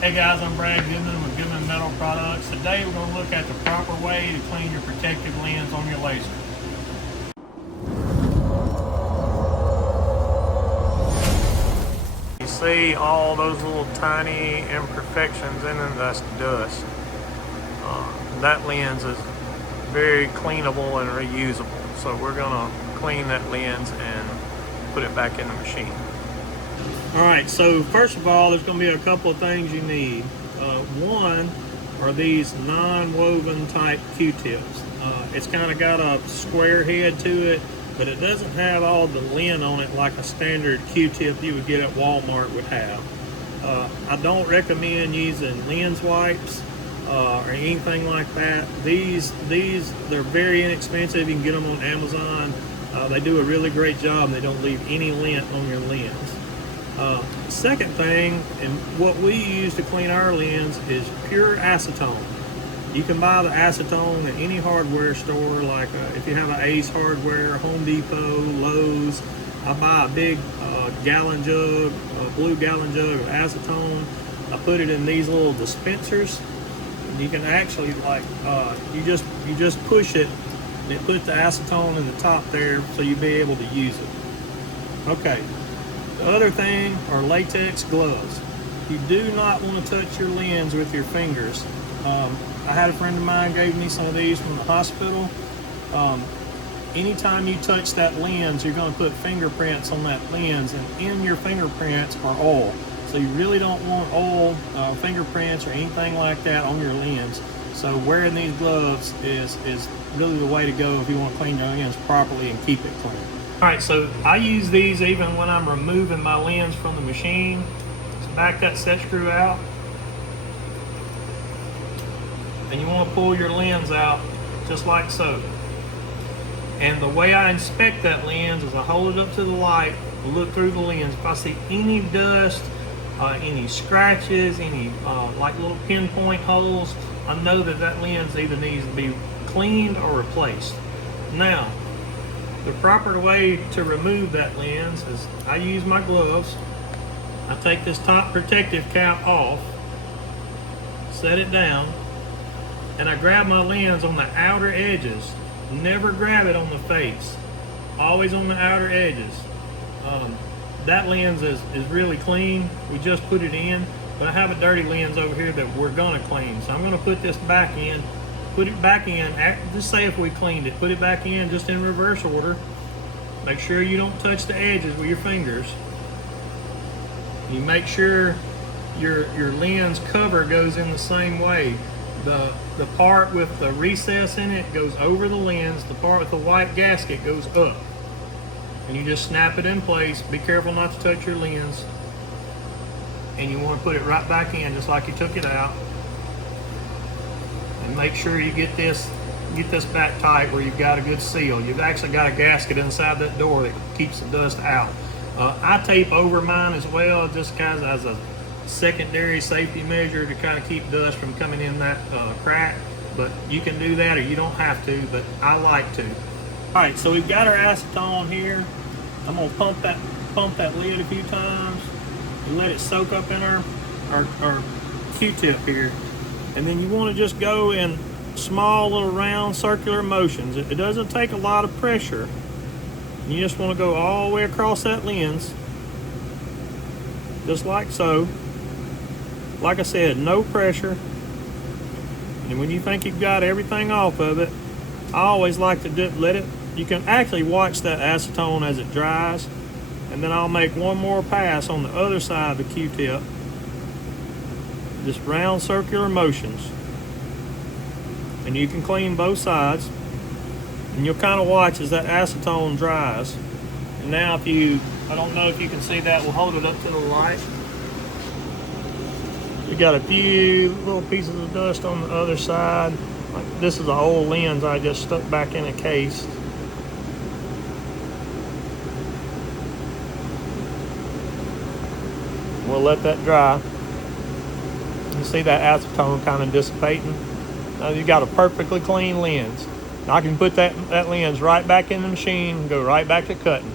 Hey guys, I'm Brad Goodman with Goodman Metal Products. Today we're going to look at the proper way to clean your protective lens on your laser. You see all those little tiny imperfections in it, that's dust. That lens is very cleanable and reusable. So we're going to clean that lens and put it back in the machine. Alright, so first of all, there's going to be a couple of things you need. One are these non-woven type Q-tips. It's kind of got a square head to it, but it doesn't have all the lint on it like a standard Q-tip you would get at Walmart would have. I don't recommend using lens wipes or anything like that. They're very inexpensive. You can get them on Amazon. They do a really great job. They don't leave any lint on your lens. Second thing, and what we use to clean our lens is pure acetone. You can buy the acetone at any hardware store, like if you have an Ace Hardware, Home Depot, Lowe's. I buy a big gallon jug, a blue gallon jug of acetone. I put it in these little dispensers. And you can actually you just push it, and it puts the acetone in the top there, so you'll be able to use it. Okay. The other thing are latex gloves. You do not want to touch your lens with your fingers. I had a friend of mine gave me some of these from the hospital. Anytime you touch that lens, you're going to put fingerprints on that lens, and in your fingerprints are oil. So you really don't want oil, fingerprints, or anything like that on your lens. So wearing these gloves is really the way to go if you want to clean your lens properly and keep it clean. Alright, so I use these even when I'm removing my lens from the machine. So back that set screw out. And you want to pull your lens out just like so. And the way I inspect that lens is I hold it up to the light, look through the lens. If I see any dust, any scratches, any like little pinpoint holes, I know that lens either needs to be cleaned or replaced. Now, the proper way to remove that lens is I use my gloves. I take this top protective cap off, set it down, and I grab my lens on the outer edges. Never grab it on the face, always on the outer edges. That lens is really clean. We just put it in, but I have a dirty lens over here that we're gonna clean. So I'm gonna put this back in. Put it back in, just say if we cleaned it, put it back in just in reverse order. Make sure you don't touch the edges with your fingers. You make sure your lens cover goes in the same way. The part with the recess in it goes over the lens, the part with the white gasket goes up. And you just snap it in place. Be careful not to touch your lens. And you want to put it right back in just like you took it out. And make sure you get this back tight where you've got a good seal. You've actually got a gasket inside that door that keeps the dust out. I tape over mine as well, just kind of as a secondary safety measure to kind of keep dust from coming in that crack. But you can do that or you don't have to, but I like to. All right, so we've got our acetone here. I'm gonna pump that lid a few times and let it soak up in our Q-tip here. And then you want to just go in small little round circular motions. It doesn't take a lot of pressure. You just want to go all the way across that lens, just like so. Like I said, no pressure. And when you think you've got everything off of it, I always like to let it, you can actually watch that acetone as it dries, and then I'll make one more pass on the other side of the Q-tip. Just round circular motions. And you can clean both sides. And you'll kind of watch as that acetone dries. And now I don't know if you can see that, we'll hold it up to the light. We got a few little pieces of dust on the other side. Like this is an old lens I just stuck back in a case. We'll let that dry. You see that acetone kind of dissipating. Now you got a perfectly clean lens. Now I can put that lens right back in the machine and go right back to cutting.